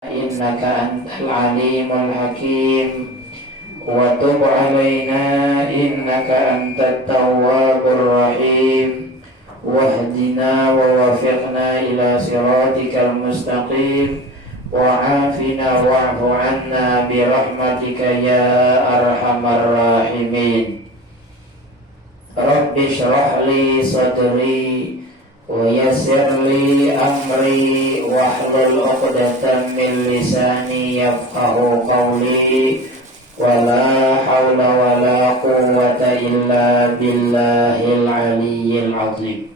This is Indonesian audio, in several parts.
إنك أنت العليم الحكيم وتب علينا إنك أنت التواب الرحيم واهدنا ووفقنا إلى صراطك المستقيم وعافنا واعف عنا برحمتك يا أرحم الراحمين رب اشرح لي صدري ويسر لي أمري واحلل عقدة من لساني يفقه قولي ولا حول ولا قوة إلا بالله العلي العظيم.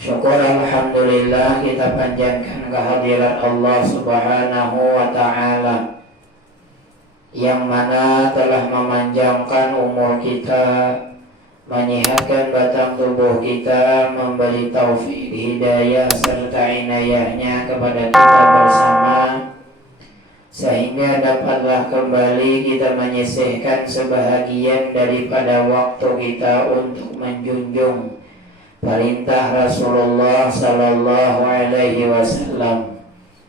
Syukur alhamdulillah kita panjatkan kehadirat Allah Subhanahu wa ta'ala yang mana telah memanjangkan umur kita, menyehatkan batang tubuh kita, memberi taufik hidayah serta inayahnya kepada kita bersama, sehingga dapatlah kembali kita menyisihkan sebahagian daripada waktu kita untuk menjunjung perintah Rasulullah Sallallahu Alaihi Wasallam,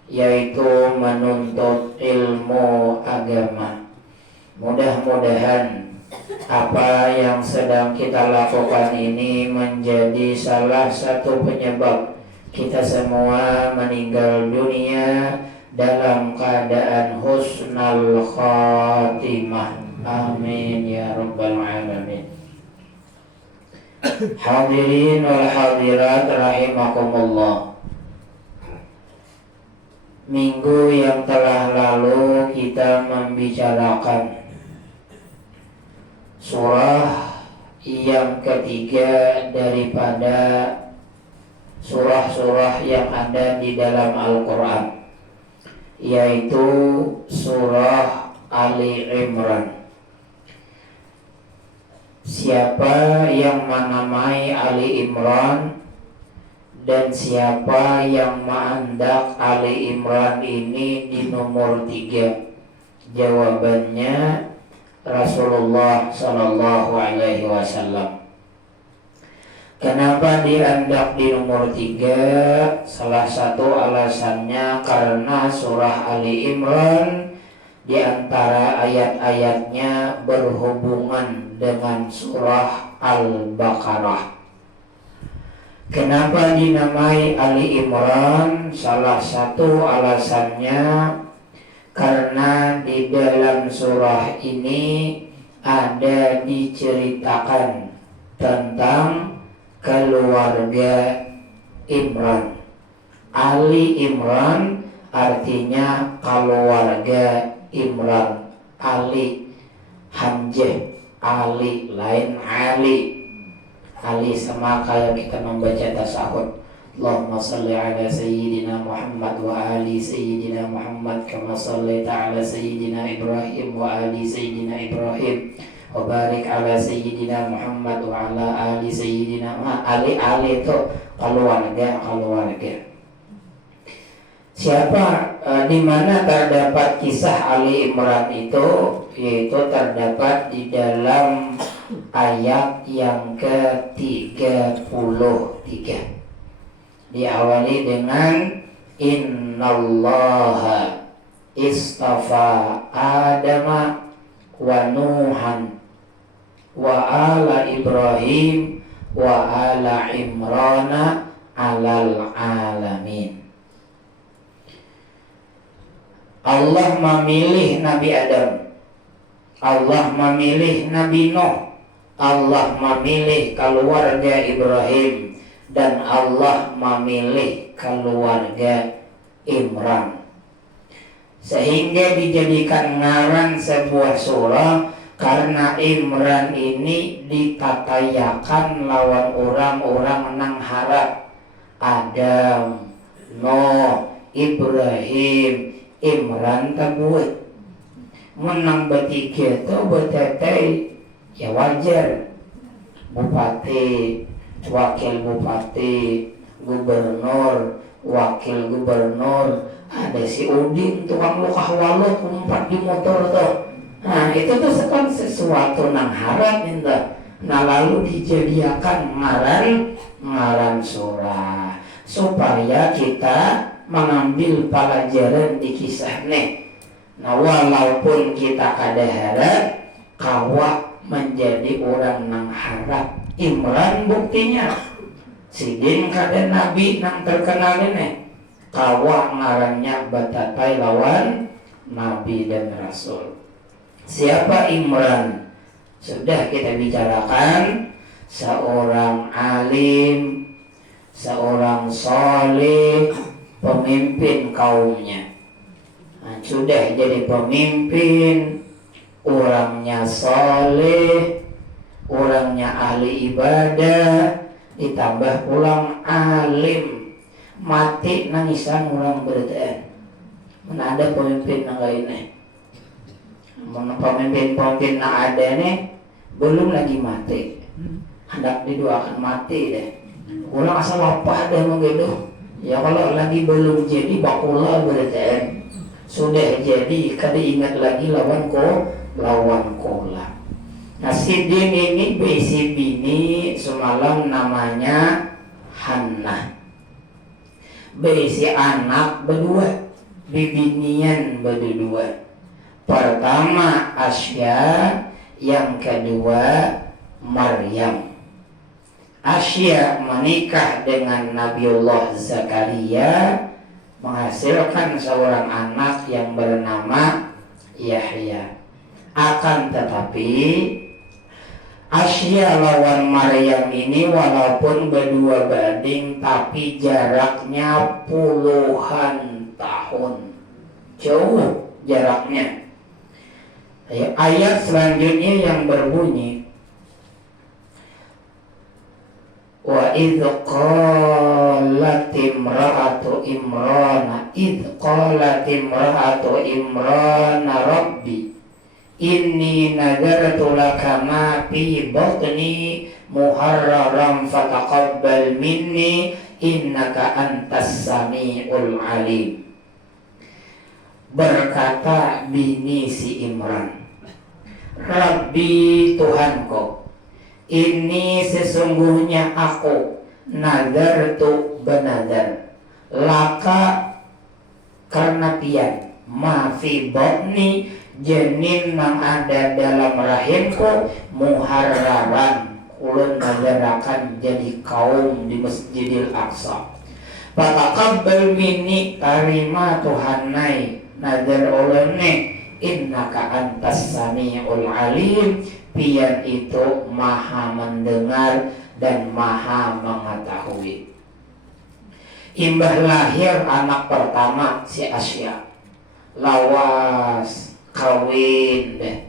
yaitu menuntut ilmu agama. Mudah-mudahan apa yang sedang kita lakukan ini menjadi salah satu penyebab kita semua meninggal dunia dalam keadaan husnul khatimah. Amin ya rabbal alamin. Hadirin wal hadirat rahimakumullah. Minggu yang telah lalu kita membicarakan surah yang ketiga daripada surah-surah yang ada di dalam Al-Quran, yaitu surah Ali Imran. Siapa yang menamai Ali Imran dan siapa yang mendak Ali Imran ini di nomor 3? Jawabannya Rasulullah Sallallahu Alaihi Wasallam. Kenapa diandak di nomor 3? Salah satu alasannya karena surah Ali Imran di antara ayat-ayatnya berhubungan dengan surah Al-Baqarah. Kenapa dinamai Ali Imran? Salah satu alasannya karena di dalam surah ini ada diceritakan tentang keluarga Imran. Ali Imran artinya keluarga Imran. Ali Hamzah, Ali lain Ali. Ali sama kayak kita membaca tasahud. Allahumma salli ala sayyidina Muhammad wa ali sayyidina Muhammad kama sallaita ala sayyidina Ibrahim wa ali sayyidina Ibrahim wa barik ala sayyidina Muhammad wa ala ali sayyidina Ali itu keluarga. Siapa di mana terdapat kisah Ali Imran itu, yaitu terdapat di dalam ayat yang ke-33. Diawali dengan innallaha istafa Adama wa Nuhan wa ala Ibrahim wa ala Imrana alal alamin. Allah memilih Nabi Adam, Allah memilih Nabi Nuh, Allah memilih keluarga Ibrahim, dan Allah memilih keluarga Imran, sehingga dijadikan ngaran sebuah surah karena Imran ini ditatayakan lawan orang-orang nang harap Adam, Nuh, Ibrahim, Imran tabuat menang bertiga tu bertetai ya wajar. Bupati, wakil bupati, gubernur, wakil gubernur, ada si Udin tukang lukah walut umpat di motor tuh. Nah itu tuh kan sesuatu nang harap minta. Nah lalu dijadikan ngaran surah. supaya kita mengambil pelajaran di kisah nih. Nah walaupun kita kada harap kawa menjadi orang nang harap. Imran buktinya sidin kada nabi nang terkenal ini kawa ngarannya batatai lawan nabi dan rasul. Siapa Imran? Sudah kita bicarakan, seorang alim, seorang soleh, pemimpin kaumnya. Nah, sudah jadi pemimpin, orangnya soleh, orangnya ahli ibadah, ditambah pulang alim, mati nangisan orang berdaan. Mana ada pemimpin yang lainnya? Pemimpin yang ada nih belum lagi mati, hendak didoakan mati deh. Ulang asal apa deh begitu. Ya kalau lagi belum jadi bakula berdaan, sudah jadi kada ingat lagi lawan kola. Nah sidin ini bisi bini semalam namanya Hannah, bisi anak berdua, bibinian berdua. Pertama Asya, yang kedua Maryam. Asya menikah dengan Nabiullah Zakaria, menghasilkan seorang anak yang bernama Yahya. Akan tetapi Asya lawan Maryam ini walaupun berdua banding, tapi jaraknya puluhan tahun, jauh jaraknya. Ayat selanjutnya yang berbunyi, wa idh qalat imra'atu imrana rabbi inni nadartu laka ma fi batni muharraram fataqabbal minni innaka antas samiul alim. Berkata bini si Imran, Rabbi Tuhanku, ini sesungguhnya aku nadartu benadar laka karena pian mafi botni janin yang ada dalam rahimku muharraran ulun nadarakan jadi kaum di Masjidil Aqsa. Fataqabbal minni tarima Tuhanai nadar ulunne innaka antas samiul alim, pian itu maha mendengar dan maha mengetahui. Imbah lahir anak pertama si Asya, lawas kawin deh.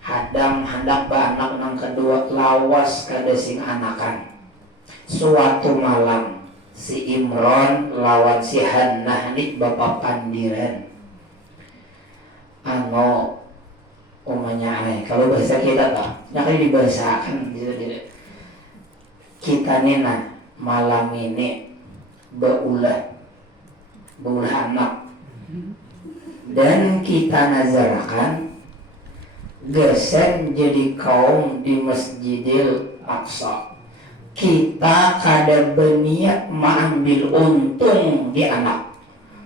Hadam hendak anak nang kedua, lawas kada sing anakan. Suatu malam si Imran lawan si Hannah nih bapak pandiran. Umanya kalau bahasa kita tak, jangan dibahasakan gitu. Kita nina malam ini beulah anak dan kita nazarkan gesen jadi kaum di Masjidil Aqsa. Kita kada berniat mengambil untung di anak.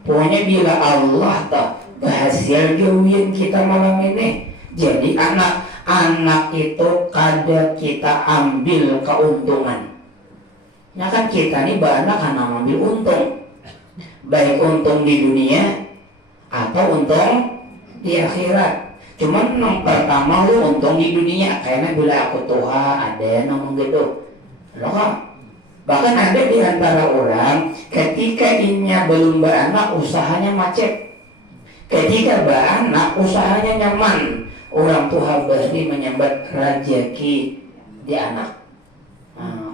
Pokoknya bila Allah tak berhasil jauhin kita malam ini jadi anak itu kada kita ambil keuntungan. Ya kan kita nih beranak karena ambil untung, baik untung di dunia atau untung di akhirat. Cuman yang pertama lu untung di dunia, karena bila aku Tuhan ada yang ngomong gitu. Loh, bahkan ada di antara orang ketika inya belum beranak usahanya macet. Ketika beranak usahanya nyaman, orang tua berani menyambat rezeki di anak.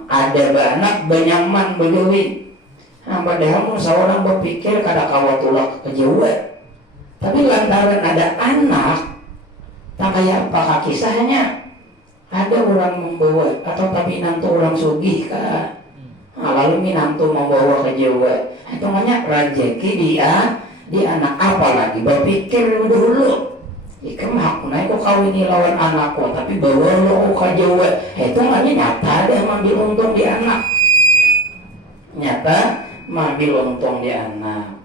Ada beranak benyaman beduit. Padahal seorang berpikir kada kawa tulak kejauhan. Tapi lantaran ada anak, tak kayak apa kisahnya. Ada orang membawa atau tapi nanti orang sugih kan. Lalu minantu membawa kejauhan. Itu namanya rezeki dia di anak. Apalagi berpikir dulu ikan hak naik kok kau ini lawan anakku tapi bawa lo kejauhan. Itu namanya nyata dia mengambil untung di anak, nyata mengambil untung di anak.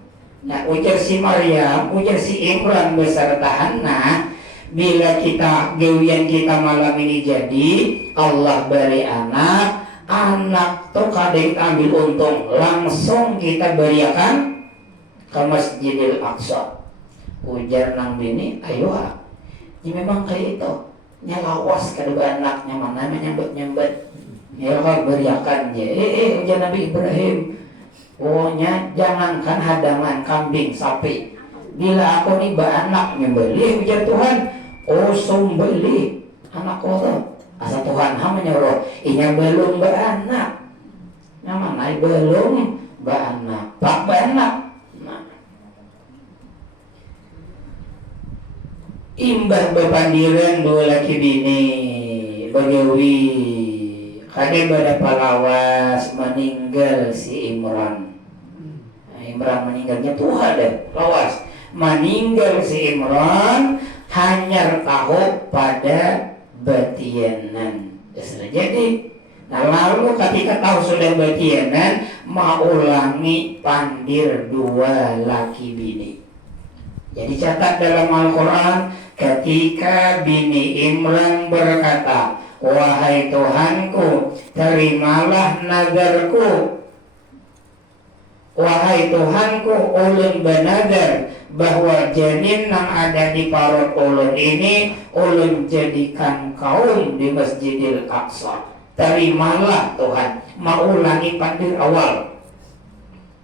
Nah, ujar si Maryam, ujar si Imran beserta Hannah, bila kita gawian kita malam ini jadi Allah beri anak tuh kadang ambil untung, langsung kita beriakan ke Masjidil Aqsa. Ujar nang bini, ayo ini memang kayak itu nyalawas kedua anaknya mana nyambet ya kau beriakan je ujar Nabi Ibrahim, pokoknya jangankan hadangan kambing sapi, bila aku nih anak nyembelih ujar Tuhan, beli anak kau asa Tuhan menyuruh inya belum beranak, namanya belum beranak pak beranak. Imbah bepandiran dua laki bini bagawi kade pada palawas meninggal si Imran. Imran meninggalnya Tuhan deh lawas meninggal si Imran hanya tahu pada batianan. Jadi nah lalu ketika tahu sudah batianan mau ulangi pandir dua laki bini. Jadi catat dalam Al-Quran ketika bini Imran berkata, wahai Tuhanku, terimalah nazarku. Wahai Tuhanku, ulun bernazar bahwa janin yang ada di parut ulun ini ulun jadikan kaum di Masjidil Aqsa. Terimalah Tuhan. Mau ulangi pandir awal.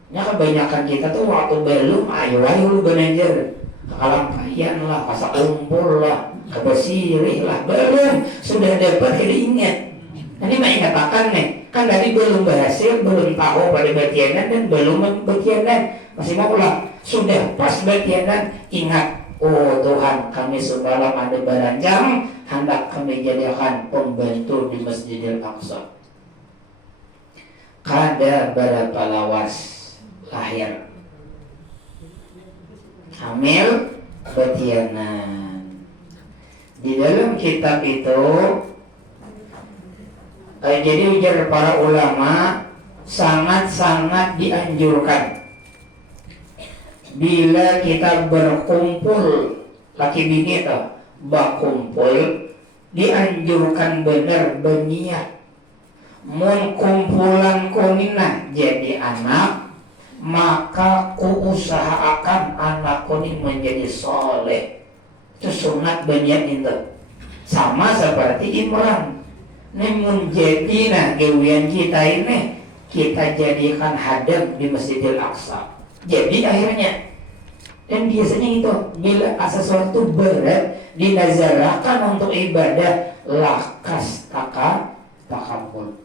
Ya kebanyakan kita tuh waktu belum ayo lu belajar kalampayan lah, pasak umpul lah, kebesirih lah, belum sudah dapat ingat. Ini mau katakan nih, kan tadi belum berhasil, belum tahu pada batianan dan belum batianan, masih mau ulang. Sudah pas batianan ingat, oh Tuhan kami semalam ada beranjang, hendak kami jadikan pembantu di Masjidil Aqsa. Kada berapa lawas lahir hamil batianan. Di dalam kitab itu jadi ujar para ulama sangat-sangat dianjurkan bila kita berkumpul laki bini itu berkumpul dianjurkan benar berniat mun kumpulan kunina jadi anak maka kuusahakan anakku ini menjadi soleh. Itu sunat berniat itu. Sama seperti Imran. Namun jadi gawian kita ini kita jadikan hadam di Masjidil Aqsa. Jadi akhirnya dan biasanya itu bila sesuatu berat dinazarkan untuk ibadah lakas takabul.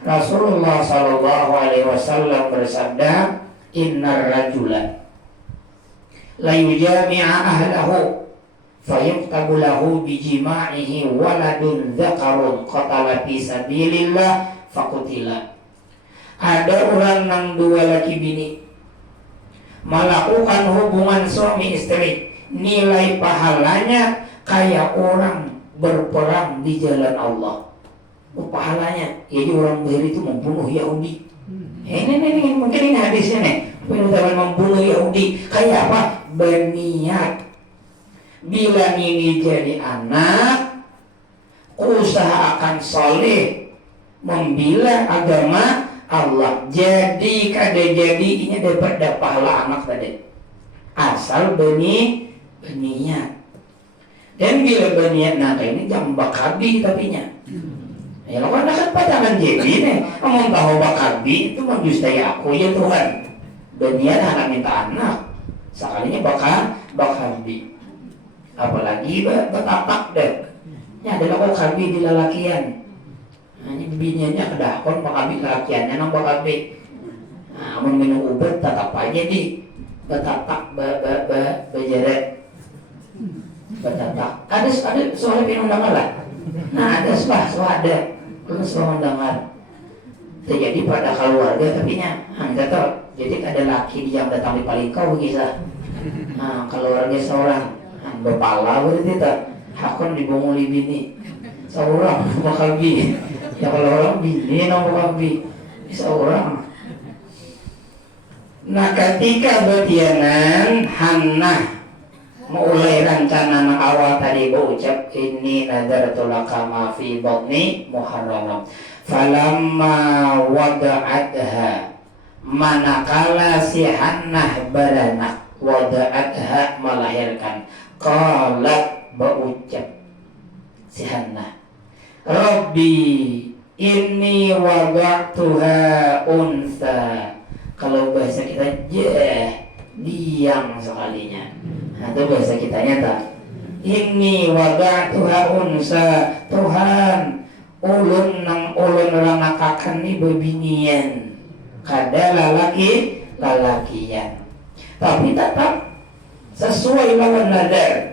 Rasulullah sallallahu alaihi wasallam bersabda, innar rajula la yujami'a ahlahu fayuktabu lahu bijima'ihi waladun dzakarun qatala fi sabilillah faqutila. Ada orang yang dua laki bini melakukan hubungan suami istri, nilai pahalanya kayak orang berperang di jalan Allah. Pahalanya jadi orang beri itu membunuh Yahudi. Ini mungkin ini hadisnya nih. Penyudapan membunuh Yahudi kayak apa? Berniat bila ini jadi anak usahakan soleh membela agama Allah. Jadi kada jadi ini dapat pahala anak tadi asal berniat. Dan bila berniat nak ini jam bakabi tapinya. Ya kalau nak padangan jadi nih, kamu tahu bakabi itu menjustai aku ya Tuhan. Berniat anak minta anak, sekalinya bakabi. Apalagi betapak deh. Ya adalah bakabi di lalakian. Ini biniannya kedahkon bakabi lalakiannya nang bakabi. Nah, minum obat tetap aja di betapak bejaret. Betapak. Ada soal undangan lah. Nah ada ada. Terus mendengar terjadi pada keluarga tapi nya enggak tahu jadi ada laki yang datang di paling kau kisah keluarga seorang bepala berarti tak hakon dibunguli bini seorang bakal bi ya kalau orang bini nama bakal bi seorang Nah ketika betianan Hannah mulai rencana awal tadi berucap ini nadartu laka ma fi batni muharram falamma wada'atha manakala si Hannah beranak wada'atha melahirkan qalat berucap si Hannah Rabbi inni wada'tuha unsa. Kalau bahasa kita diam sekalinya. Nah, itu bahasa kita nyata. Ini wada'tuha unsa. Tuhan, ulun nang ulun ranakakan ni bebinian. Kada lalakian. Tapi tetap sesuai lawan nadar.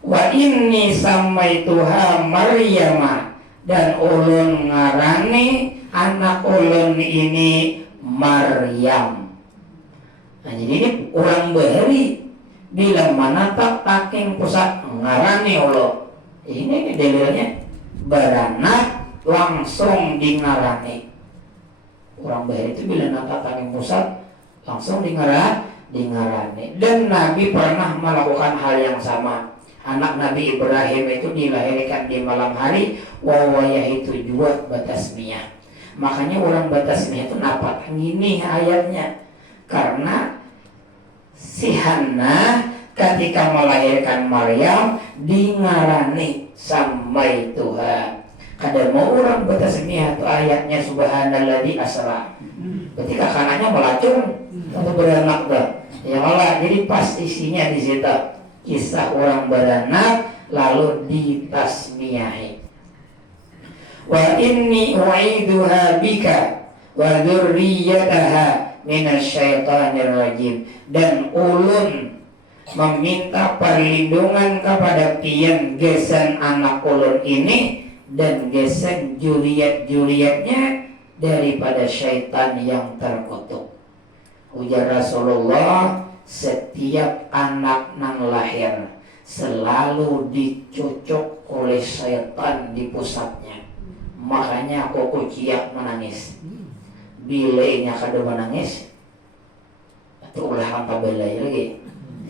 Wa inni samaituha Maryama. Dan ulun ngarani anak ulun ini Maryam. Nah jadi ini orang bahari bila mana tak taking pusat ngarani ulun. Ini dalilnya beranak langsung di ngarani. Orang bahari itu bila nata taking pusat langsung di ngarani. Dan Nabi pernah melakukan hal yang sama. Anak Nabi Ibrahim itu dilahirkan di malam hari, wawayah itu juga batasmiyah. Makanya orang batasmiyah itu napak gini ayatnya. Karena si Hannah ketika melahirkan Maryam dingarani sampai Tuhan. Kada mau orang batasmiyah itu ayatnya subhanalladzi asra. Ketika kanannya melacur atau beranak dah. Ya Allah, jadi pas isinya di situ. Kisah orang beranak lalu ditasmiyahi. Wa inni u'iduha bika wa dzurriyyataha minasyaitonir rajim. Dan ulun meminta perlindungan kepada pian gesen anak ulun ini dan gesen juriat-juriatnya daripada syaitan yang terkutuk. Ujar Rasulullah, setiap anak nang lahir selalu dicocok oleh syaitan di pusatnya. Makanya koko ciak menangis. Bilainya kada menangis. Itu ulah apa belai lagi.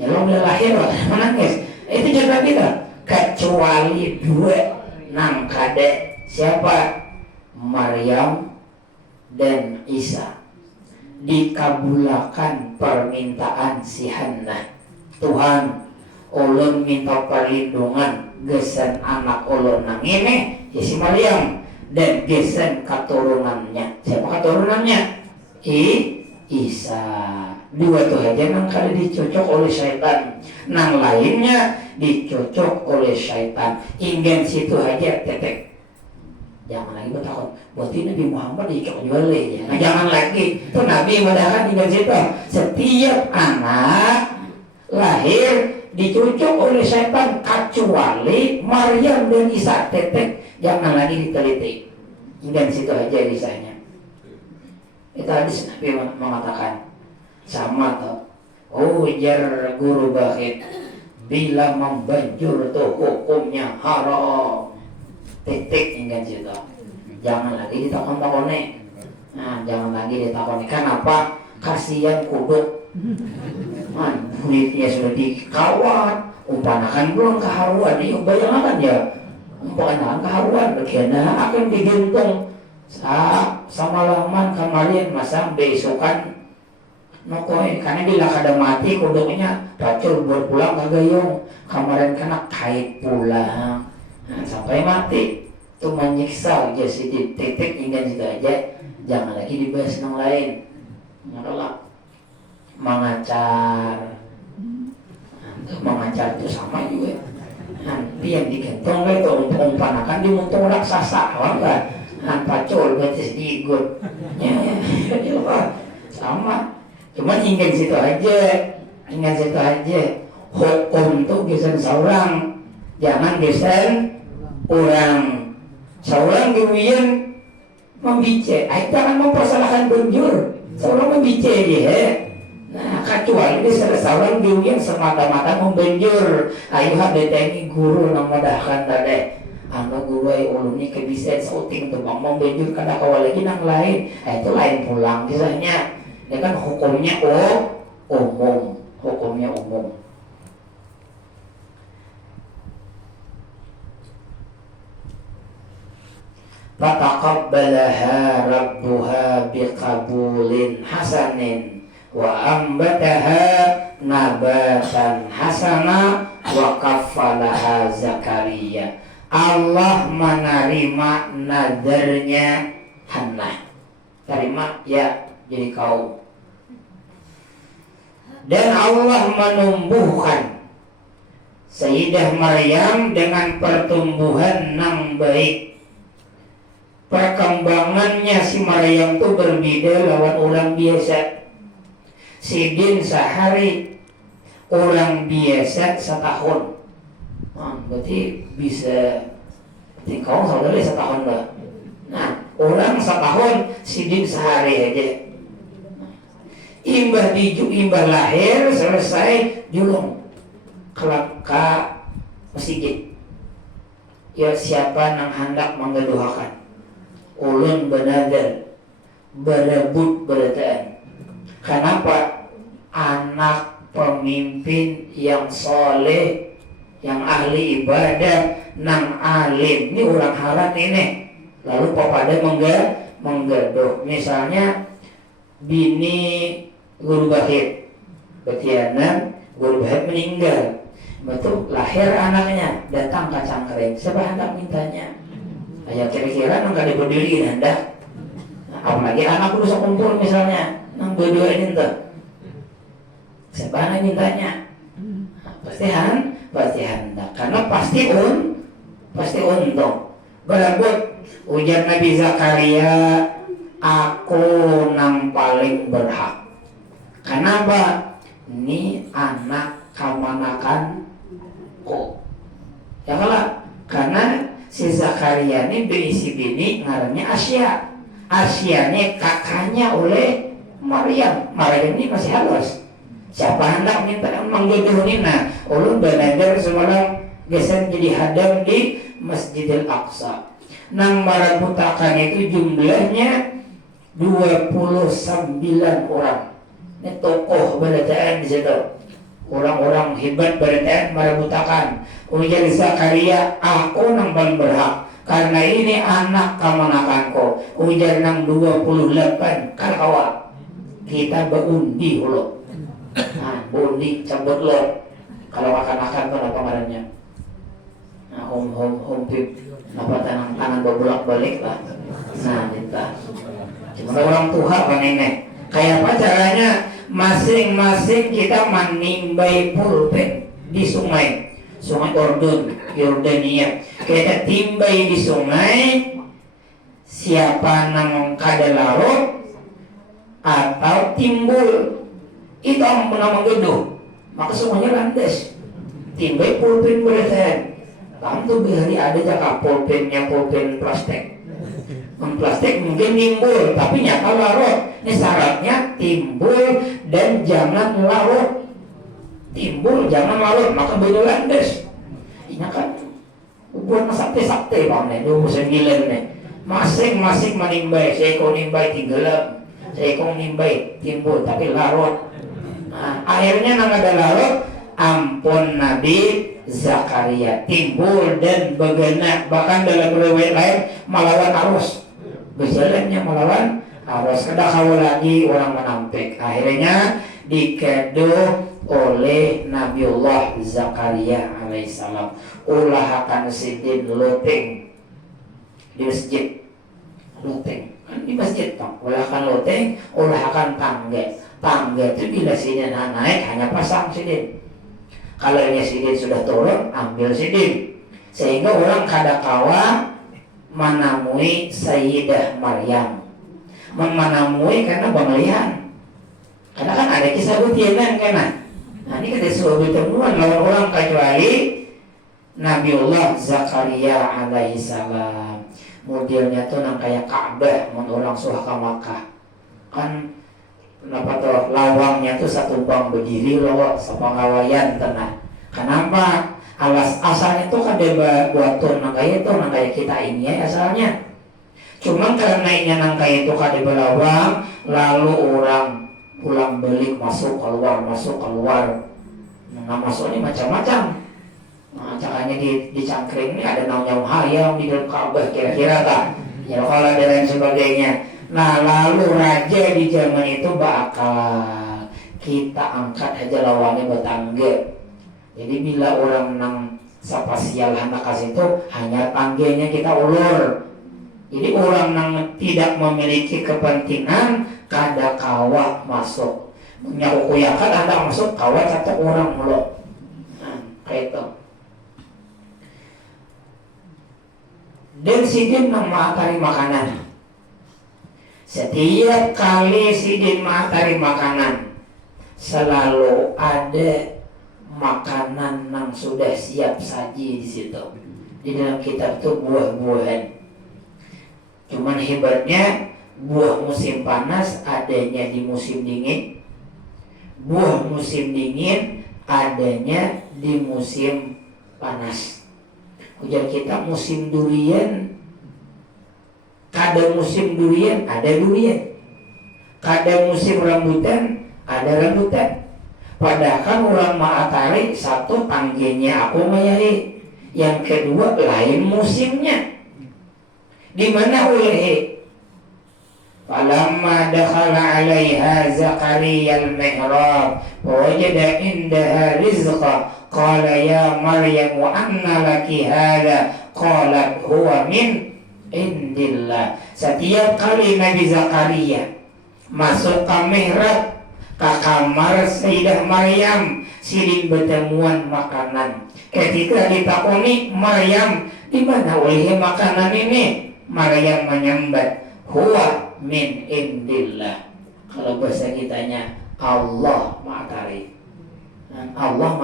Ya lo udah lahir menangis. Itu juga kita. Kecuali dua nang kade. Siapa? Maryam dan Isa. Dikabulakan permintaan si Hannah. Tuhan, ulun minta perlindungan gesen anak ulun nang ini ya si Maryam dan gesen keturunannya. Siapa keturunannya? Isa. Dua tuh aja nang kali dicocok oleh syaitan, nang lainnya dicocok oleh syaitan. Ingin situ aja tetek. Jangan lagi bertakut, berarti Nabi Muhammad dicocok jual ya. Nah jangan lagi, itu Nabi mudahkan tinggal situ. Setiap anak lahir dicocok oleh syaitan kecuali Maryam dan Isa tetek. Jangan lagi diteliti. Ingin situ aja kisahnya. Itu hadis Nabi mengatakan sama toh. Ujar guru Bahid, bila membanjur tuh hukumnya haram. Titik hingga situ. Jangan lagi ditakon-takoni. Nah, jangan lagi ditakoni. Kenapa? Kasihan kuduk. Man, duitnya sudah dikawat. Umpanakan belum keharuan. Ini bayangkan ya. Umpanakan keharuan. Bagaimana akan digentung. Sama laman kemarin masa besokan nokoin. Karena bila kada mati kuduknya racun buat pulang kagayong. Kemarin kena kait pulang. Nah, sampai mati itu menyiksa aja si titik hingga situ aja. Jangan lagi dibahas yang lain. Ngerolak mengacar. Mengacar itu sama juga. Nanti yang digentong itu umpanakan dimuntung raksasa, kan? Pacul berarti sedikit. Ya, sama. Cuma hingga situ aja. Hukum tuh gesen seorang, jangan gesen orang. Seorang kemudian membice, jangan mempersalahkan banjur. Seorang membice dia. Nah, kecuali seorang kemudian semata-mata membanjur. Ayo hadatani guru nang mudahkan tadi. anu gulai ulunnya kebisa sauting tuh bang mau benjur kada kawal lagi nang lain, itu lain pulang kisahnya. Ya kan hukumnya umum, hukumnya umum. Fataqabbalaha rabbuha biqabulin hasanin wa ambataha nabatan hasana wa kaffalaha Zakaria. Allah menerima nadarnya Hannah. Terima ya jadi kau. Dan Allah menumbuhkan Sayyidah Maryam dengan pertumbuhan yang baik. Perkembangannya si Maryam itu berbeda lawan orang biasa. Sidin sehari, orang biasa setahun. Berarti bisa kau saudara setahun lah. Nah, orang setahun, sidin sehari aja. Imbah dijuk, imbah lahir, selesai julung kelak ke masjid. Ya siapa nang hendak menggeduhakan ulun benadar berebut berataan. Kenapa? Anak pemimpin yang soleh, yang ahli ibadah, nang alim, ini orang halat ini. Lalu pada menggaduh. Misalnya bini guru bahid, betiana guru bahid meninggal, betul lahir anaknya, datang ke Cangkring, siapa hendak mintanya? Ya kira-kira nang kada berdiri hendak. Apalagi anak udah kumpul misalnya, nang berdua ini tuh, siapa hendak mintanya? Pasti hendak, karena pasti untung. Berebut ujar Nabi Zakaria, aku nang paling berhak. Kenapa? Ini anak kamanakanku. Ya kalah, karena si Zakaria ini berisi bini ngarannya Asya. Asya ini kakaknya oleh Maryam. Maryam ini masih halus. Siapa hendak minta menggeduh nina, ulun belajar semalam geser jadi hadam di Masjidil Aqsa. Nang marabutakan itu jumlahnya 29 orang. Ini tokoh berataan di situ. Orang-orang hebat berataan marabutakan. Ujar Zakaria, aku nang paling berhak karena ini anak kamanakanku. Ujar nang 28 kalkawa. Kita berundi dulu. Nah, bundi cabut lo. Kalau makan-makan tuh apa ngarannya? Nah, home pip apa tangan berbolak-balik lah. Nah, kita. Cuma orang tua kan ini. Kayak apa caranya? Masing-masing kita menimbai pulpen di sungai Urdun, Yordania. Kita timbai di sungai. Siapa nang kada larut atau timbul itu ang menamang geduh, maka semuanya landas. Timbai pulpen beratan. Kamu tuh bihari ada jaka pulpennya pulpen plastik. Plastik mungkin timbul, tapi nyata larut. Ini syaratnya timbul dan jangan larut. Timbul jangan larut, maka beda landas. Ini kan buat sakti-sakti bang nih, 29 nih. Masing-masing menimbai, saya kau nimbai tinggalan, saya kau nimbai timbul tapi larut. Nah, akhirnya nang ada larut, ampun Nabi Zakaria timbul dan begana, bahkan dalam riwayat lain melawan arus, berjalannya melawan arus. Kada kau lagi orang menampik. Akhirnya dikeduh oleh Nabiullah Zakaria alaihissalam. Ulahakan sidin loteng di masjid, loteng kan di masjid toh. Ulahakan loteng, ulahakan tangga. Tangga itu bila sidin naik hanya pasang sidin. Kalau ini sidin sudah turun, ambil sidin. Sehingga orang kada kawa menamui Sayyidah Maryam. Menamui karena pemilihan. Karena kan ada kisah butianan kan. Nah ini kita sudah bertemuan lawan orang kecuali Nabiullah Zakaria alaihissalam. Modelnya tuh nang kayak Ka'bah, mun orang suah ke Makkah. Kan kenapa tuh lawangnya tuh satu bang berdiri loh, sepengawayan tenang. Kenapa? asalnya itu kan dia buat nangkaya itu nangkaya kita ini ya asalnya. Cuman karena ini nangkaya itu kan belawang, lalu orang pulang balik masuk keluar. Nah masuk ini macam-macam. Nah caranya di cangkring ini ada naung hayam di dalam Ka'bah kira-kira tak? Ya kalau ada lain sebagainya. Nah lalu raja di zaman itu bakal kita angkat aja lawannya bertangga. Jadi bila orang nang sapasial anak kasih itu hanya tangganya kita ulur. Jadi orang nang tidak memiliki kepentingan kada kawat masuk. Nyakuyakan ada masuk kawat atau orang mulu. Nah, kayak itu. Dan sidin mematari makanan. Setiap kali sidin mematari makanan, selalu ada makanan yang sudah siap saji di situ. Di dalam kitab itu buah-buahan. Cuman hebatnya buah musim panas adanya di musim dingin. Buah musim dingin adanya di musim panas. Ujar kita musim durian, kada musim durian ada durian. Kada musim rambutan ada rambutan. Padahal kan orang ma'atari satu tanggenya aku mayari, yang kedua lain musimnya. Di mana ulih? Falamma dakhala 'alaiha Zakaria al-mihrab wajada indaha rizqa qala ya Maryam wa anna laki hadha qalat huwa min indillah. Setiap kali Nabi Zakaria masuk ke mihrab ke kamar Sayyidah Maryam silin bertemuan makanan. Ketika ditakuni Maryam, di mana oleh makanan ini? Maryam menyambat, huwa min indillah. Kalau bahasa kitanya Allah ma'atari. Allah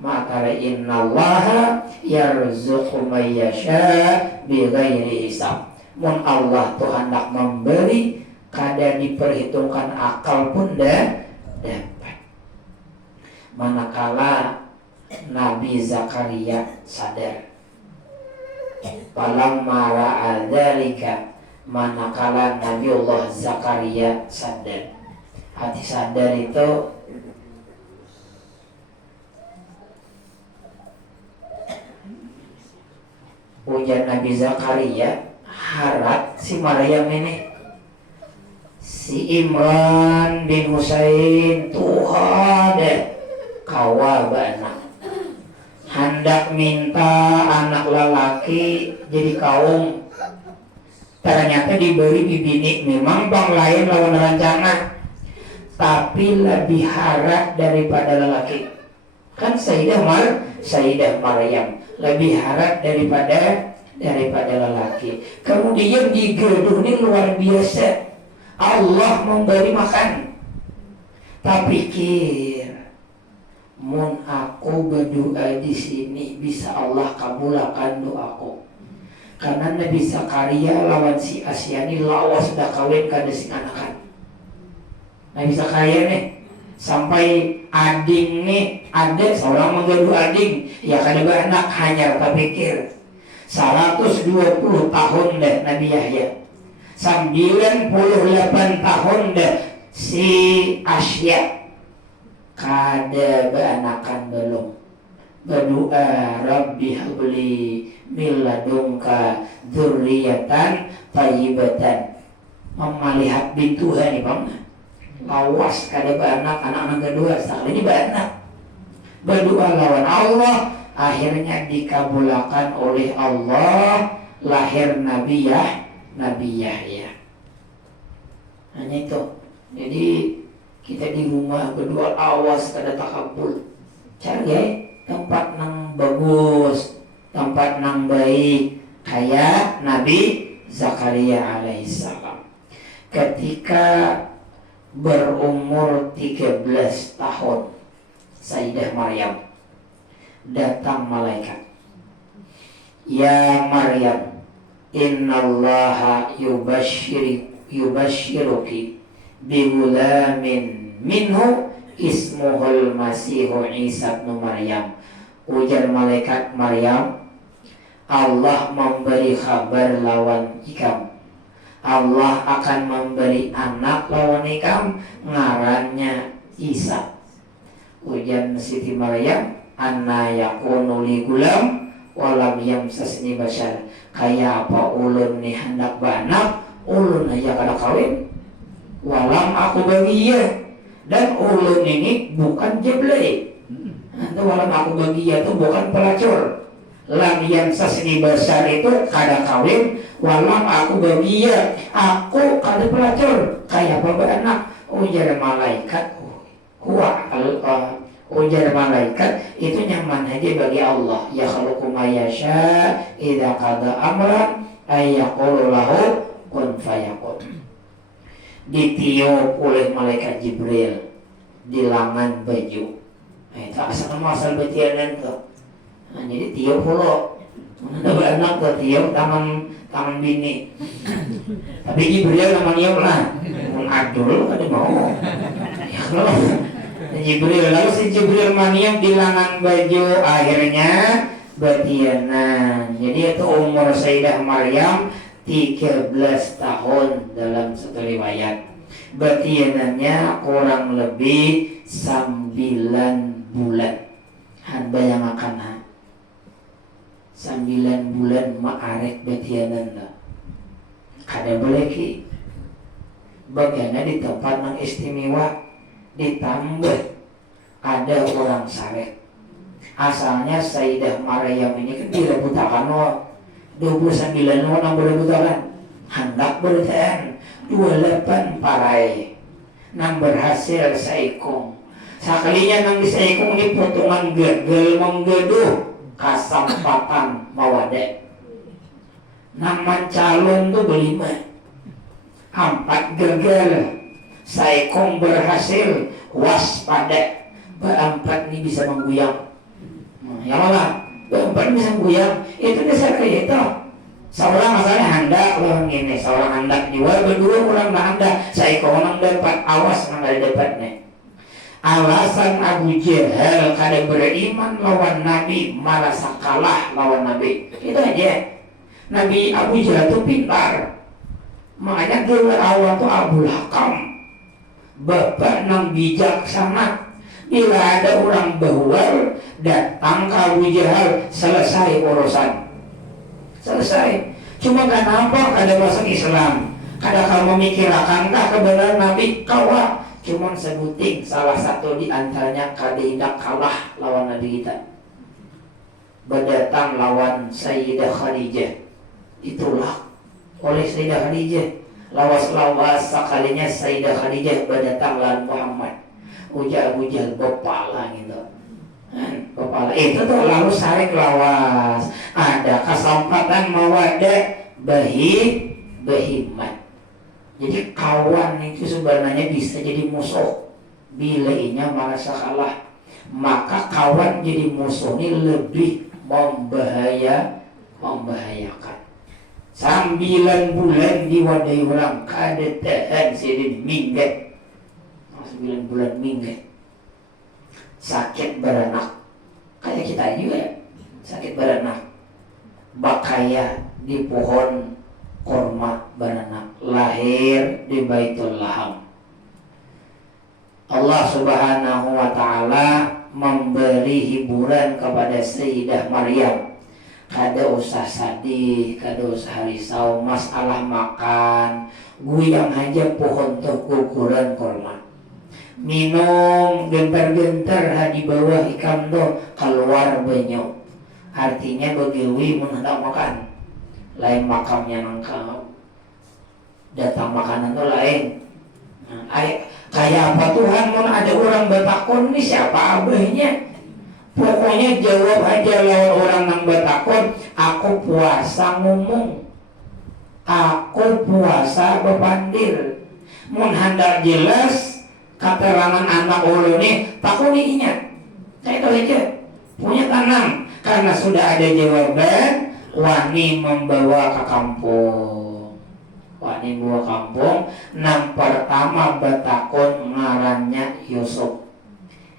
ma'atari innallaha yarzuqu may yasha bighairi hisab. Mun Allah tuh hendak memberi kada diperhitungkan akal pun dapat. Manakala Nabi Zakaria sadar, falamma ra'a dzalika, manakala Nabiullah Zakaria sadar. Hati sadar itu ujar Nabi Zakaria, harap si Maryam ini, si Imran bin Husain Tuhan kawal anak, hendak minta anak lelaki jadi kaum. Ternyata diberi bibini, memang bang lain lawan rencana, tapi lebih harap daripada lelaki. Kan Sayyidah Maryam lebih harap daripada lelaki. Kemudian di gedung ini luar biasa, Allah memberi makan. Tapi pikir, mun aku berdoa di sini bisa Allah kabulkan doaku. Karena Nabi Zakaria lawan si Asyani lawas sudah kawin kada sing anakan. Nabi Zakaria nih sampai ading nih ada seorang menggaduh ading, ya kada anak hanya terpikir 120 tahun dah Nabi Yahya, 98 tahun dah si Asya, kada beanakan belum. Berdoa Rabbi habli min ladunka dzurriatan thayyibatan. Melihat bintuhan nih bang, lawas kada anak kedua, sekali ini beranak. Berdoa lawan Allah, akhirnya dikabulkan oleh Allah, lahir Nabi Yahya. Hanya itu. Jadi kita di rumah berdoa awas kada takabul. Cari tempat nang bagus, tempat nang baik, kayak Nabi Zakaria alaihissalam. Ketika berumur 13 tahun, Sayyidah Maryam datang malaikat. Ya Maryam, innallaha yubashshiruki bigulamin minhu ismuhul masihu Isa bin Maryam. Ujar malaikat Maryam, Allah memberi kabar lawan ikam. Allah akan memberi anak lawan ikam, ngarannya Isa. Ujar Siti Maryam, anna yakunu li gulam walam yamsasni bashar. Kayak apa ulun nih hendak banak, ulun aja kada kawin, walam aku bahagia, dan ulun ini bukan jeblay. Itu walam aku bahagia itu bukan pelacur. Lam yamsasni bashar itu kada kawin, walam aku bahagia, aku kada pelacur. Kayak apa banak? Ujar malaikat, ujar malaikat itu nyaman aja bagi Allah. Ya khaluqu ma yasha idza qada amran ay yaqulu lahu kun fayakun. Ditiup oleh malaikat Jibril di lengan baju. Itu asal betianan tuh. Nah, jadi tiup pula. Ada anak tuh tiup tangan bini. Tapi Jibril nama niup lah. Adul ada mau. Ya kalau Jibril, lalu si Jibril maniam di lengan baju, akhirnya betianan. Jadi itu umur Sayyidah Maryam 13 tahun dalam satu riwayat. Betianannya kurang lebih 9 bulan. Han bayangkan ha. 9 bulan ma'arek betianan lah. Kada boleh ki. Bagaimana di tempat yang istimewa, ditambah ada orang sarek. Asalnya Sayyidah Maryam ini kan direbutakan 29 orang berebutakan, hendak bertahan 28 parai, nang berhasil saikong. Sakalinya nang di saikong ini potongan gegel menggeduh kasampatan mawade. Nang mancalon tuh berlima, 4 gegel. Saikong berhasil, waspada. Berempat ini bisa mengguyang. Ya Allah, berempat bisa mengguyang. Itu dasar kayak itu. Seorang asalnya hendak lawan ini, seorang hendak jual, berdua orang dah hendak. Saikong orang dapat, awas nang ada dapatnya. Alasan Abu Jahal kada beriman lawan Nabi, merasa kalah lawan Nabi. Itu aja. Nabi Abu Jahal itu pintar. Makanya gelar awal itu Abu Hakam, bapak nang bijaksana. Bila ada orang bahwal datang ke Abu Jahal, selesai urusan. Selesai. Cuma kenapa kada masuk Islam? Kada kau memikirkan kebenaran Nabi kawa. Cuma sebuting salah satu di antaranya kada hendak kalah lawan Nabi kita. Berdatang lawan Sayyidah Khadijah. Itulah oleh Sayyidah Khadijah. Lawas-lawas sekalinya Sayyidah Khadijah berdatang lawan Muhammad. Ujar Abu Jahal bopala gitu. Bopala itu tuh lalu sarik lawas. Ada kesempatan mawada bahimat. Jadi kawan itu sebenarnya bisa jadi musuh. Bila inya merasa kalah, maka kawan jadi musuh ini lebih membahayakan. 9 bulan diwadai orang kada tahan sedih minggat. 9 bulan minggat. Sakit beranak. Kayak kita juga ya. Sakit beranak. Bakaya di pohon korma beranak. Lahir di Baitul Laham. Allah Subhanahu wa ta'ala memberi hiburan kepada Sayyidah Maryam. Kada usah sedih, kada usah risau masalah makan. Guyang aja pohon tuh guguran korma. Minum gentar-gentar di bawah ikam tuh keluar banyak. Artinya begiwi hendak makan. Lain makamnya nangkau. Datang makanan tuh lain. Kayak apa Tuhan mau ada orang bertakon ini siapa abahnya? Pokoknya jawab aja lawan orang yang bertakon. Aku puasa ngomong. Aku puasa bepandir. Mun hendak jelas keterangan anak ulun ini takuni ingat. Saya tahu aja. Punya tanam. Karena sudah ada jawaban, wani membawa ke kampung. Wani bawa kampung. Nang pertama bertakon ngarannya Yusuf.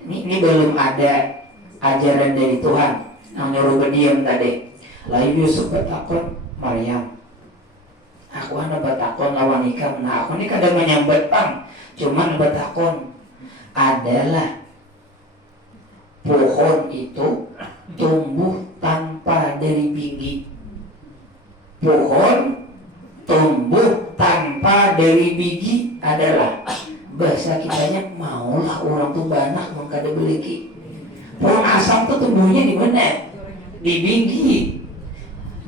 Ini belum ada ajaran dari Tuhan yang nyuruh berdiam tadi. Lalu Yusuf bertakon Maryam, aku anda bertakon lawan nikah, nah aku ini kadang menyambat pang, cuman bertakon adalah pohon itu tumbuh tanpa dari biji. Pohon tumbuh tanpa dari biji adalah bahasa kitanya maulah orang tuh banyak mengkada beliki. Pohon asam tuh tumbuhnya di mana? Di biji.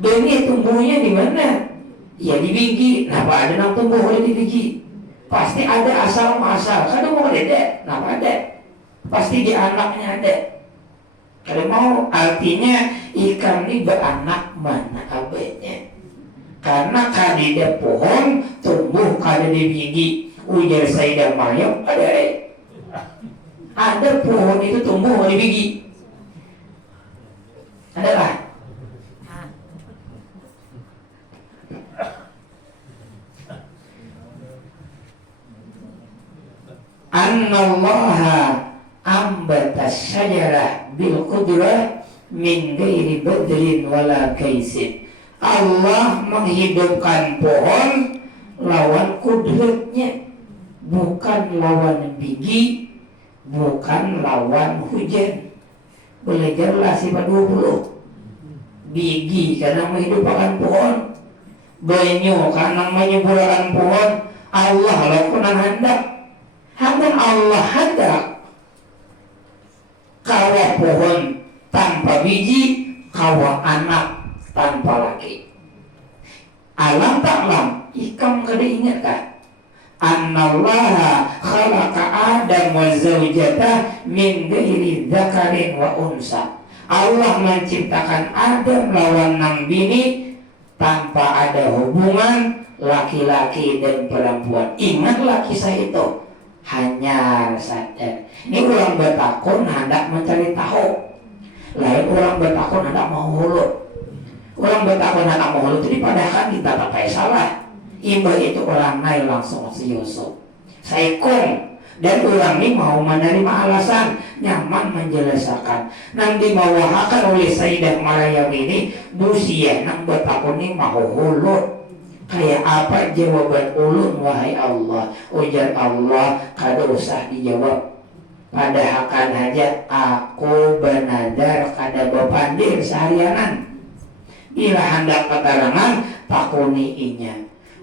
Benih tumbuhnya di mana? Ya di biji. Kenapa ada yang tumbuh oleh di biji? Pasti ada asal masal. Kadang mau ada, kenapa ada? Pasti di anaknya ada. Kalau mau artinya ikan ini beranak mana abadnya. Karena kadida pohon tumbuh kada di biji. Ujar Sayyidah Maryam ada pohon itu tumbuh di biji. Adalah Annallaha ambata syajarah bil qudrah min ghairi badrin wala kaisin. Allah menghidupkan pohon lawan kudratnya, bukan lawan biji, bukan lawan hujan. Belajarlah sifat 20. Biji karena menghidupkan pohon, banyu karena menyuburkan pohon. Allah lakukan hendak. Hanya Allah hendak kawa pohon tanpa biji, kawa anak tanpa laki. Alam taklam, ikam kada ingatkah? Annallaha khalaqa Adam wa zawjata min ghairi dzakarin wa unsa. Allah menciptakan Adam lawan nang bini tanpa ada hubungan laki-laki dan perempuan. Ingatlah kisah itu. Hanya saja. Ini orang bertakun hendak mencari tahu. Lain orang bertakun hendak menghulu. Orang bertakun hendak menghulu jadi padahal kita tak payah salah. Imbah itu orang naik langsung si Yusuf. Saikong. Dan orang ini mau menerima alasan, nyaman menjelaskan. Nang dibawakan oleh Sayyidah Maryam ini, busia nang bertakun ini mau hulu. Kayak apa jawaban ulun wahai Allah? Ujar Allah kada usah dijawab. Padahal kan aja aku benadar kada bepandir seharianan. Bila hendak keterangan takuni inya.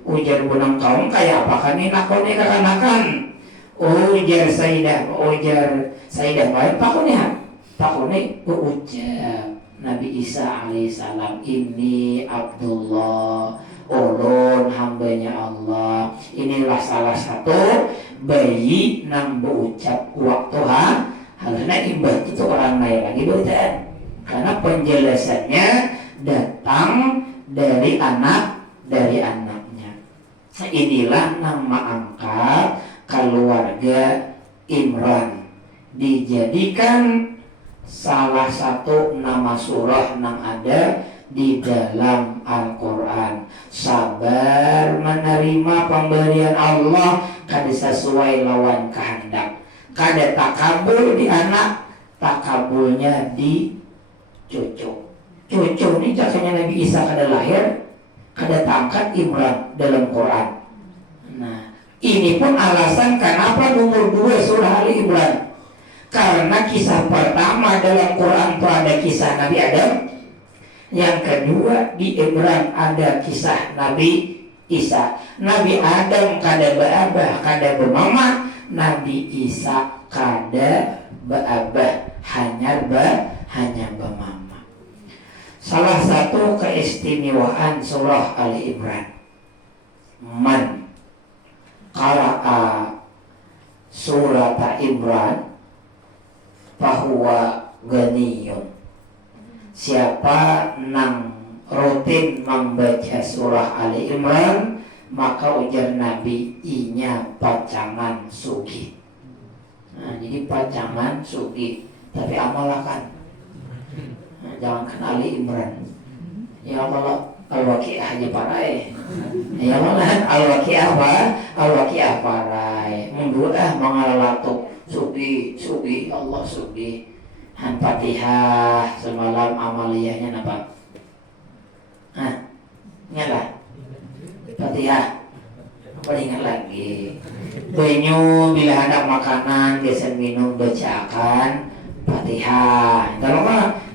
Ujar bunang kaum kayak apa kan ini nakoni kekanakan. Ujar Sayyidah baik takuni ujar Nabi Isa alaihissalam, ini Abdullah, ulun hambanya Allah. Inilah salah satu bayi nang berucap waktu halnya imbah itu orang lain lagi dosen. Karena penjelasannya datang dari anaknya. Inilah nama angkat keluarga Imran, dijadikan salah satu nama surah yang ada di dalam Al-Quran. Sabar menerima pemberian Allah kada sesuai lawan kehendak. Kada takabul di anak, takabulnya di cucu. Cucu ini jakanya Nabi Isa kada lahir, kada tangkat Imran dalam Quran. Nah, ini pun alasan kenapa nomor 2 surah Ali Imran. Karena kisah pertama dalam Quran itu ada kisah Nabi Adam. Yang kedua di Imran ada kisah Nabi Isa. Nabi Adam kada beabah, kada bermama. Nabi Isa kada beabah, hanya bermama. Salah satu keistimewaan surah Ali Imran, man qara'a surat Imran fahuwa ghaniyun. Siapa nang rutin membaca surah Ali Imran, maka ujar Nabi inya pacangan sugih. Nah, jadi pacangan sugih, tapi amalakan. Nah, jangan kenali Imran. Ya Allah, al-waqi'ah aja parai. Ya Allah, al-waqi'ah parai. Mundur mengalalatuk sugih Allah sugih. Fatihah semalam amaliyahnya apa? Ingatlah Fatihah. Apa ingat lagi? Banyu bila ada makanan biasa minum bacakan Fatihah. Kalau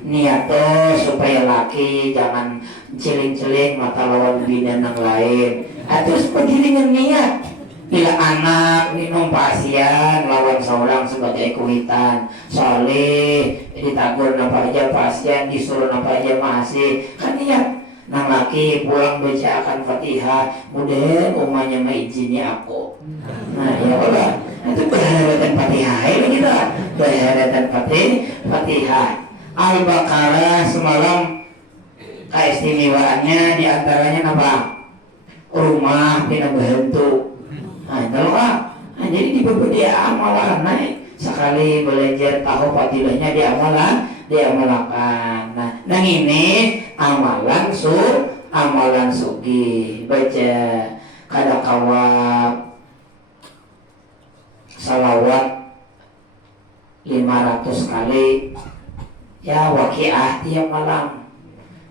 niat supaya laki jangan celing-celing mata lawan bina yang lain. Atau seperti dengan niat bila anak minum pasien lawan seorang sebagai kuitan soleh ditagur napa aja pasien disuruh napa aja masih kan niat nang laki pulang baca akan Fatihah mudah umahnya mengizinnya aku. Nah ya Allah itu berharatan Fatihah ini kita berharatan Fatihah. Al-Baqarah semalam keistimewaannya diantaranya apa? Rumah bina berhentu. Nah, jadi di beberapa amalan sekali belajar tahu fadilahnya diamalkan. Nah ini amalan sugi baca kada kawa salawat 500 kali ya waqiah tiap malam,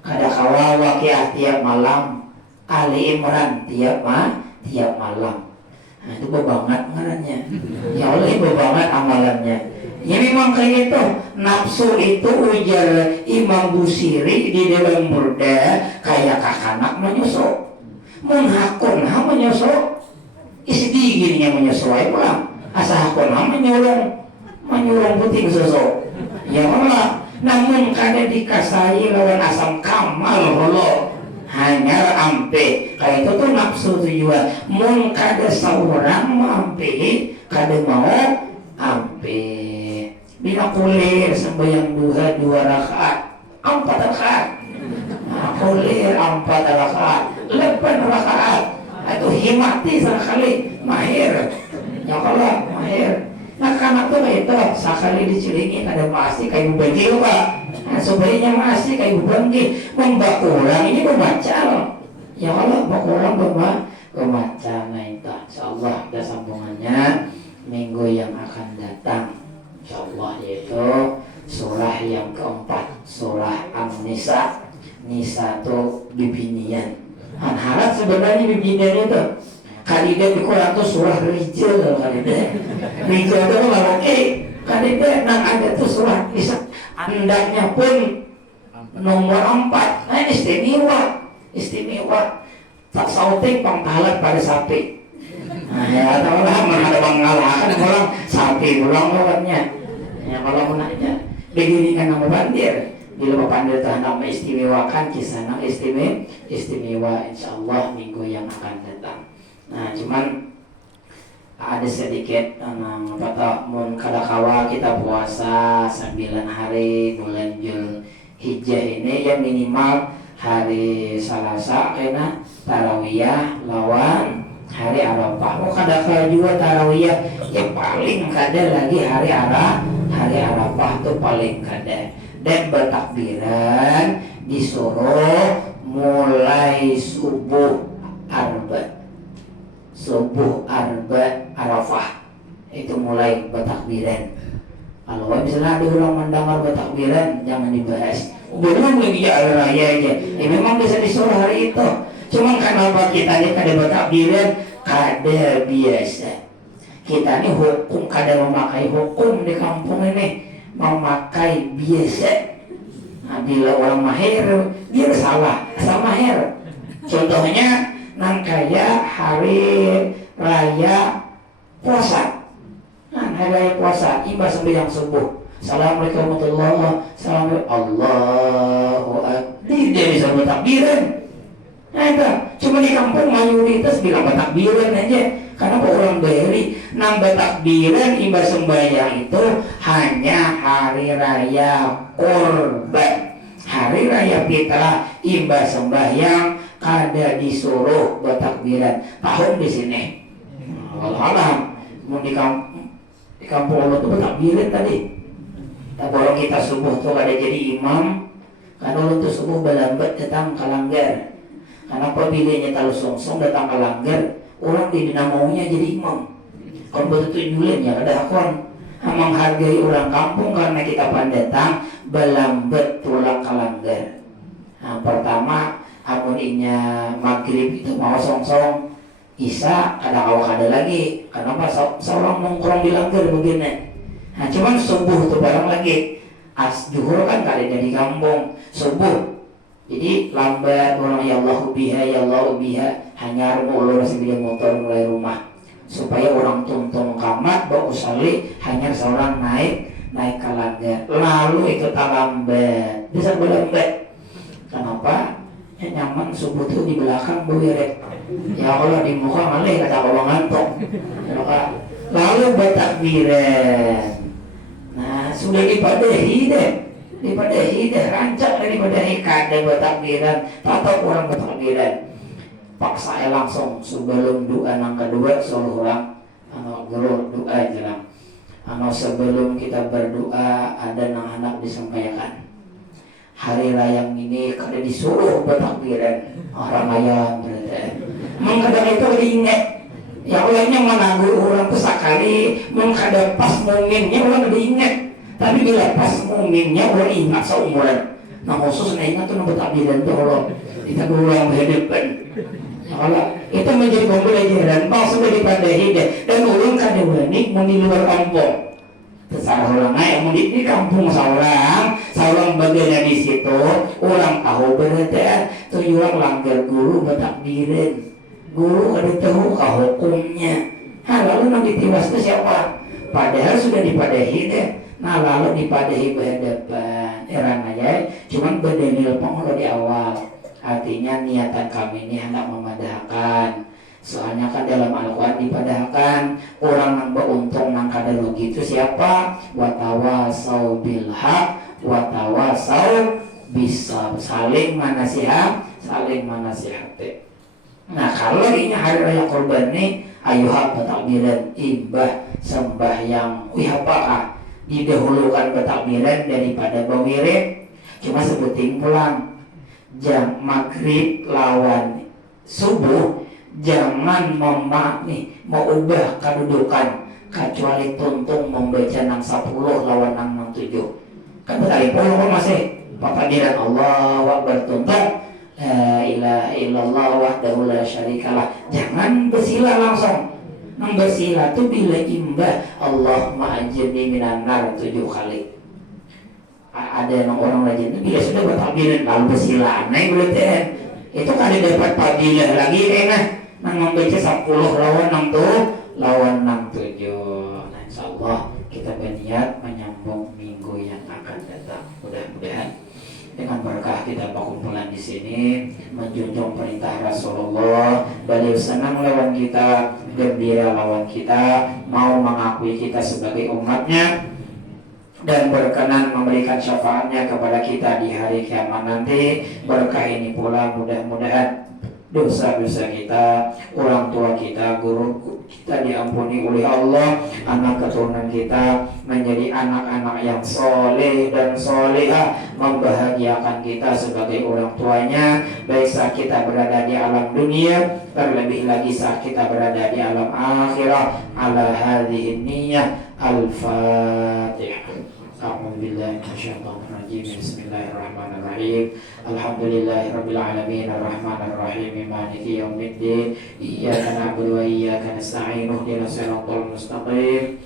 kada kawa waqiah tiap malam, Ali Imran tiap malam. Nah itu bebangat ngarannya. Ya Allah bebangat amalannya. Ya memang kayak itu. Nafsu itu ujar Imam Busiri di dalam Burda kayak kakanak menyusu. Menghakun menyusu. Isdigirnya menyusu aja pulang. Asa hakun menyulung puting susu. Ya Allah. Namun kada dikasai lawan asam kamal Allah. Hanya ampe kayak itu tuh nafsu tujuan mun kada seorang ampe kada mau ampe bila kulir sembahyang dua rakaat 4 rakaat kulir 4 rakaat 8 rakaat itu himati sekali mahir ya Allah mahir. Nah karena tuh itu sekali dicelingi kada pasti kayak bagi Pak. Nah sebaiknya masih kayak bangki membak orang ini membaca ya Allah bakurang membaca. Nah itu insyaallah ada sambungannya minggu yang akan datang insyaallah yaitu surah yang keempat surah An-Nisa. Nisa itu bibinian harap sebenarnya bibinian itu kali dia dikurang tuh surah Rijal kali dia Rijal itu nggak oke kali dia nang ada tuh surah Nisa andaknya pun nomor 4 nah istimewa tak sauting pangkalan pada sapi. Nah ya tahu lah mana ada mengalahkan orang sapi pulang lawannya ya kalau menanya begini nama bandir bila pandir tahan istimewakan kisah istimewa insyaallah minggu yang akan datang. Nah cuman ada sedikit mun kada kawa kita puasa 9 hari bulan Zulhijjah ini yang minimal hari Selasa kena tarawiyah lawan hari Arafah. Kada kawa juga tarawiyah yang paling kada lagi hari Arafah tuh paling kada. Dan bertakbiran disuruh mulai subuh Arafah itu mulai bertakbiran. Kalau misalnya ada orang mendengar bertakbiran jangan dibahas. Belum lagi hari raya aja. Memang bisa disuruh hari itu. Cuma kenapa kita ini kada bertakbiran kada biasa. Kita ini hukum kada memakai hukum di kampung ini memakai biasa. Nah, bila orang mahir dia salah asal mahir. Contohnya nang kaya hari raya puasa. Nah, hari raya puasa iba sembahyang subuh. Assalamualaikum warahmatullahi wabarakatuh. Allahu akbar. Dia bisa bertakbiran. Nah itu cuma di kampung mayoritas bilang bertakbiran aja. Karena orang beri nambah takbiran iba sembahyang itu hanya hari raya Kurban. Hari raya fitrah iba sembahyang kada disuruh bertakbiran. Tahun di sini. Alam mau di kampung Allah tuh bertakbiran tadi. Tapi kalau kita subuh tuh kada jadi imam, karena Allah tuh subuh berlambat datang kalanggar. Karena apabila tahu songsong datang kalanggar, orang di maunya jadi imam. Kalau betul julen ya kada akon. menghargai orang kampung karena kita pendatang belambet tulang kalanggar. Nah, pertama amuninya maghrib itu mau songsong Isa ada awak ada lagi. Kenapa seorang nongkrong di langgar begini? Nah cuman subuh itu barang lagi. Juhur kan kali dari kampung subuh. Jadi lambat orang ya Allahu biha hanya ulur sebelum motor mulai rumah supaya orang tuntung kamat bau usali hanya seorang naik ke langgar lalu ikut lambat bisa berlambat. Kenapa? Ya, nyaman subuh itu di belakang berwirek. Ya kalau di muka malah kata orang ngantuk. Lalu bertakbiran. Nah sudah dipadahi deh, rancang daripada kada bertakbiran, atau orang bertakbiran. Paksa langsung sebelum doa yang kedua suruh orang guru doa jelang. Sebelum kita berdoa ada anak disampaikan. Hari raya ini kada disuruh bertakbiran orang ayam berarti. Mengkadang itu diingat. Ya Allahnya menangguh orang itu sekali mengkadang pas momennya orang diingat. Tapi bila pas momennya orang ingat seumuran. Nah khususnya ingat tuh bertakbiran tuh Allah. Kita dulu yang berhadapan. Ya Allah itu menjadi pembelajaran. Pas sudah dipadahi deh. Dan orang kada berani mau di luar kampung. Terserah orang yang mau di kampung seorang bagian di situ orang tahu berarti tuh orang langgar guru bertakbiran guru ada tahu hukumnya. Lalu nanti tiwas itu siapa? Padahal sudah dipadahi deh. Nah lalu dipadahi berhadapan erang aja cuman berdalil pengolah di awal artinya niatan kami ini hendak memadahkan. Soalnya kan dalam Al-Quran dipadahkan orang yang beruntung yang kada rugi itu siapa? Watawasau bilhaq watawasau bisa saling manasihati. Nah kalau ini hari raya kurban ini ayuhab bertakbiran imbah sembahyang apakah didahulukan bertakbiran daripada berwirid. Cuma sebuting pulang jam maghrib lawan subuh jangan mau ubah kedudukan kecuali tuntung membaca nang 10 lawan nang 7 kan betul pun masih takbiran Allahu Akbar tuntung la ilaha illallah wahdahu la syarikalah. Jangan bersila langsung. Nang bersila tuh bila imbah Allahumma ajirni minan nar 7 kali. Ada yang orang rajin bila sudah bertakbiran lalu bersila naik berarti itu kan dapat fadilah lagi nah membaca 10 lawan 7. Nah insyaallah kita berniat menyambung minggu yang akan datang. Mudah-mudahan dengan berkah kita berkumpulan di sini menjunjung perintah Rasulullah, beliau senang lawan kita, gembira lawan kita, mau mengakui kita sebagai umatnya dan berkenan memberikan syafaatnya kepada kita di hari kiamat nanti. Berkah ini pula mudah-mudahan dosa-dosa kita, orang tua kita, guru kita diampuni oleh Allah, anak keturunan kita menjadi anak-anak yang soleh dan solehah, membahagiakan kita sebagai orang tuanya, baik saat kita berada di alam dunia, terlebih lagi saat kita berada di alam akhirat. Ala hadhihi niyyah al-Fatihah. A'udzubillahi minasyaitonir rajim. Bismillahirrahmanirrahim. Alhamdulillahirabbil alamin arrahmanir rahim maliki yaumiddin. Iyyaka na'budu wa iyyaka nasta'in. Ihdinas siratal mustaqim.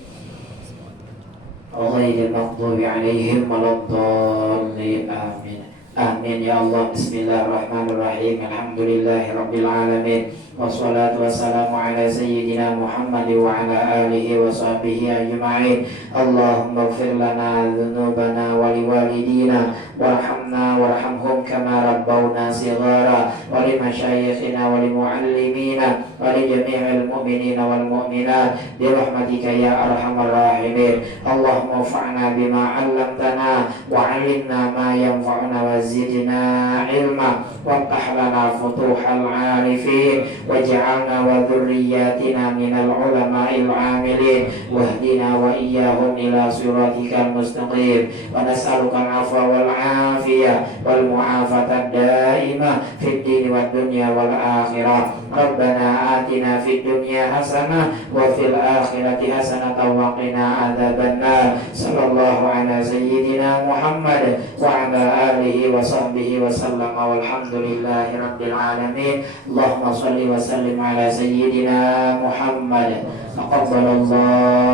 Ghairil maghdubi 'alaihim waladdallin. Amin. Amin ya Allah. Bismillahirrahmanirrahim. Alhamdulillahirabbil alamin. Wassalatu wassalamu ala sayyidina Muhammad wa ala alihi wa sahbihi ajma'in. Allahumma ighfir lana dhunubana wa liwalidina warhamna warhamhum kama rabbawna shighara wa li masyayikhina wa li muallimina wa li jami'il mu'minina wal mu'minat bi rahmatika ya arhamar rahimin. Allahumma fa'na bima 'allamtana wa 'allimna ma yanfa'una wa zidna ilma waftah lana futuhal 'arifin waj'alna wa dhurriyyatina minal ulama'il 'amilin wahdina wa iyyahum ila siratikal mustaqim wa nas'aluka al-'afwa wal 'afiyah wal mu'afatad daimah fid din wad dunya wal akhirah. Rabbana atina fid dunya hasanah wa fil akhirati hasanah wa qina adzabannar. Sallallahu ala sayyidina Muhammad wa ala alihi wa sahbihi wa sallam walhamdulillahi rabbil alamin. Allahumma shalli wa sallim ala sayyidina Muhammad. Taqabbalallahu